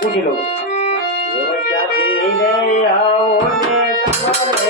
પૂછી લો ક્યાંથી રે આવો ને તમારે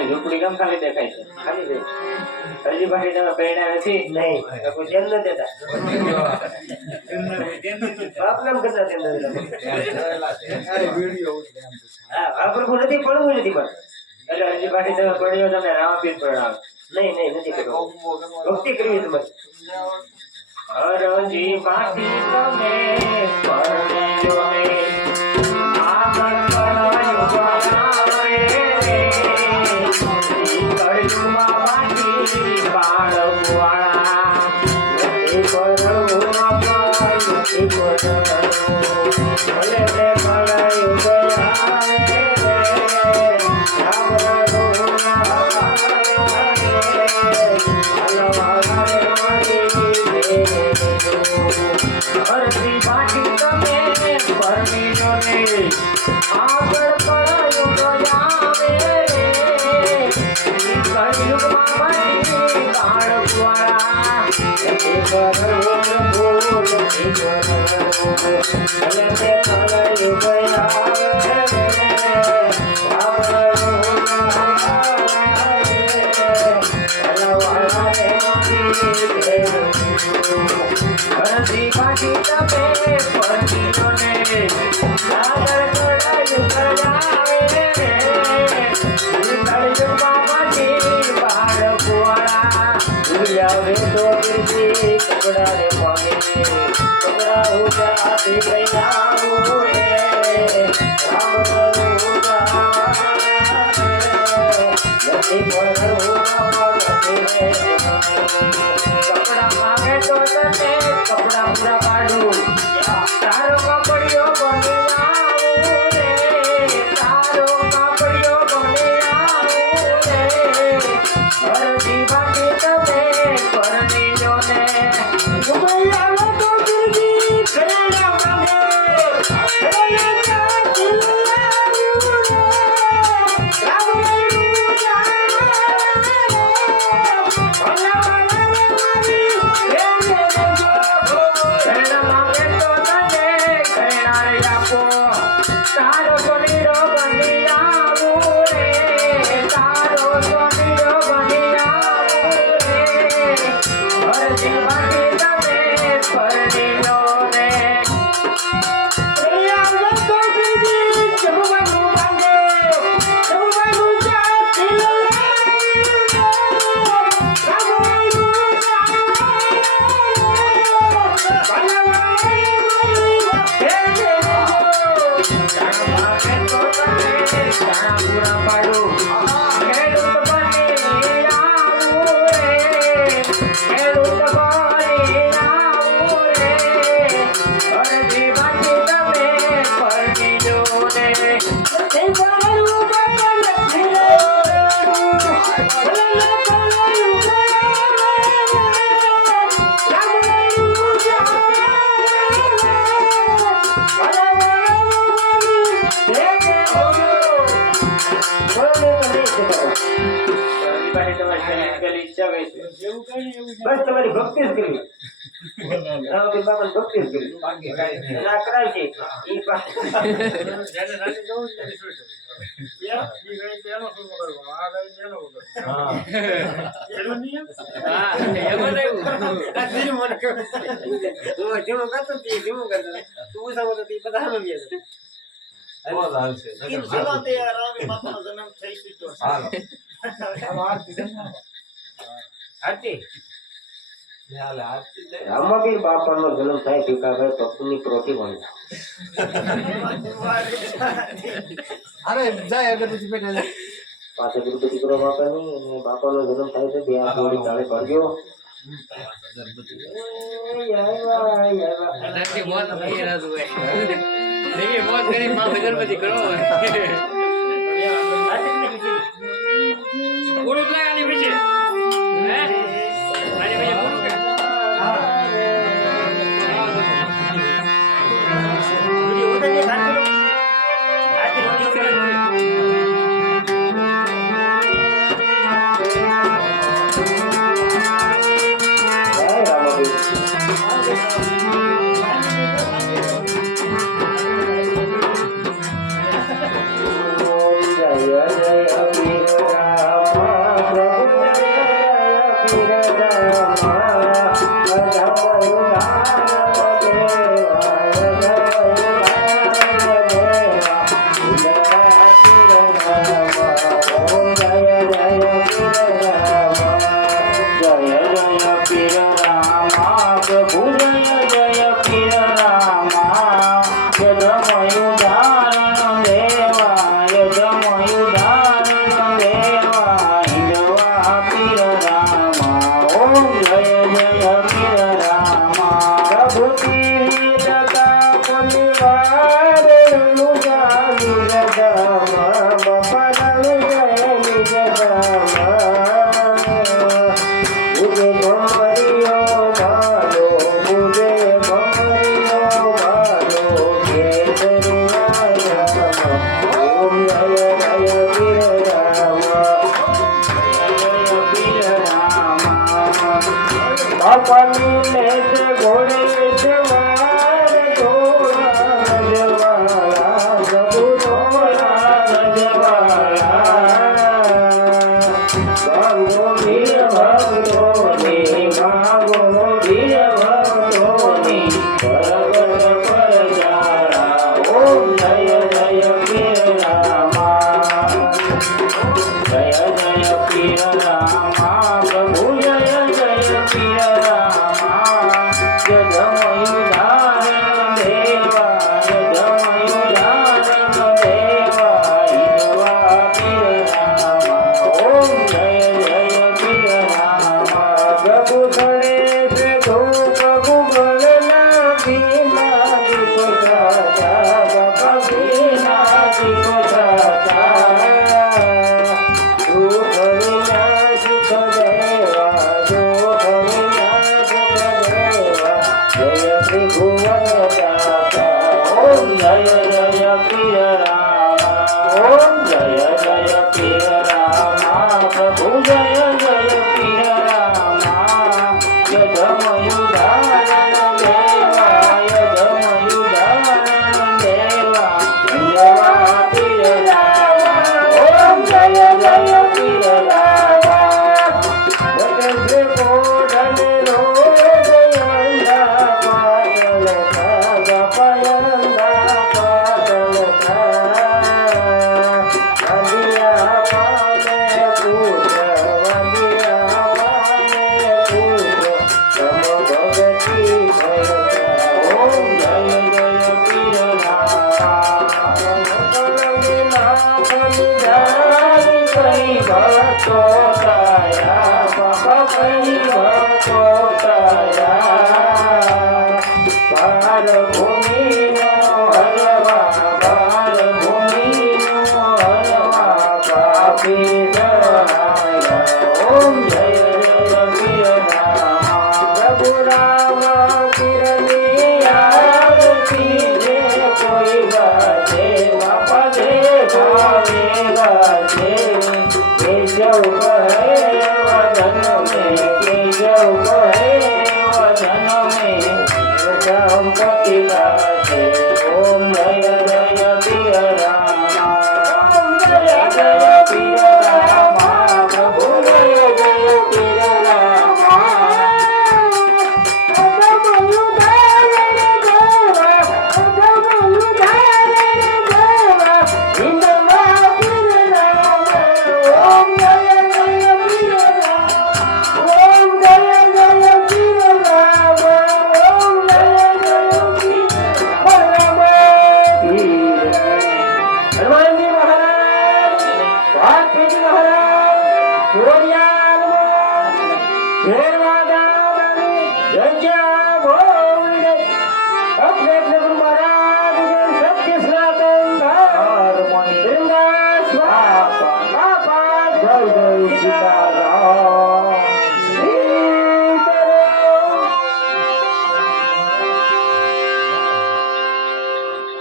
ઝૂંપડી કેમ ખાલી દેખાય છે? ખાલી દે હજી પાછી તમે પ્રેરણા નથી નહીં કોઈ ધ્યાન ન દેતા પ્રોબ્લેમ કરતા હા પ્રભુ નથી પડવું નથી પણ એટલે હજી પાછી તમે પડ્યો તમે રામાપીર પ્રણામ નહીં નહીં નથી કરવું ભક્તિ કરવી તમારે હરજી પાછી તમે પડ્યો તારો કપડિયો બની આવો રે તારો સોનીડો બની આવું રે તારો સોનીડો બની આવું રે અરજી બાકી તમે પરણી લો રે બસ તમારી ભક્તિ જ કરી રામજી બાબાની ભક્તિ જ કરી ના કરાય છે ઈ રામાબીર બાપાનો જન્મ થાય ટીકાભાઈ પપ્પુની પ્રોટી બની અરે જાય અગરબત્તી પેટે પાસે ગુરુ દીકરો બાપાની અને બાપાનો જન્મ થાય છે બે હાથ જોડી તાળે પાડ્યો Bye. ભક્તો તયા પાપ કરી ભક્તો તયા પાર ભૂમિનો હરવા પાર ભૂમિનો હરવા પાપી સહાય ઓમ જય જય વીર રામ પ્રભુ રામ પીરની આરતી જે કોઈ ગાજે બાપા દે ભાવે ગાજે કેશવ કહે વદન મેં કેશવ કહે વદન મેં સંપત્તિ ગાજે ઓમ જય જય વીર રામ ઓમ જય જય વીર રામ પ્રભુ જય જય વીર રામ હનુમાનજી મહારાજ વાલ્મીકી મહારાજ ચોરિયાન ભેરવા ગામની જગ્યા ભોળે અપને ગુરુ મહારાજ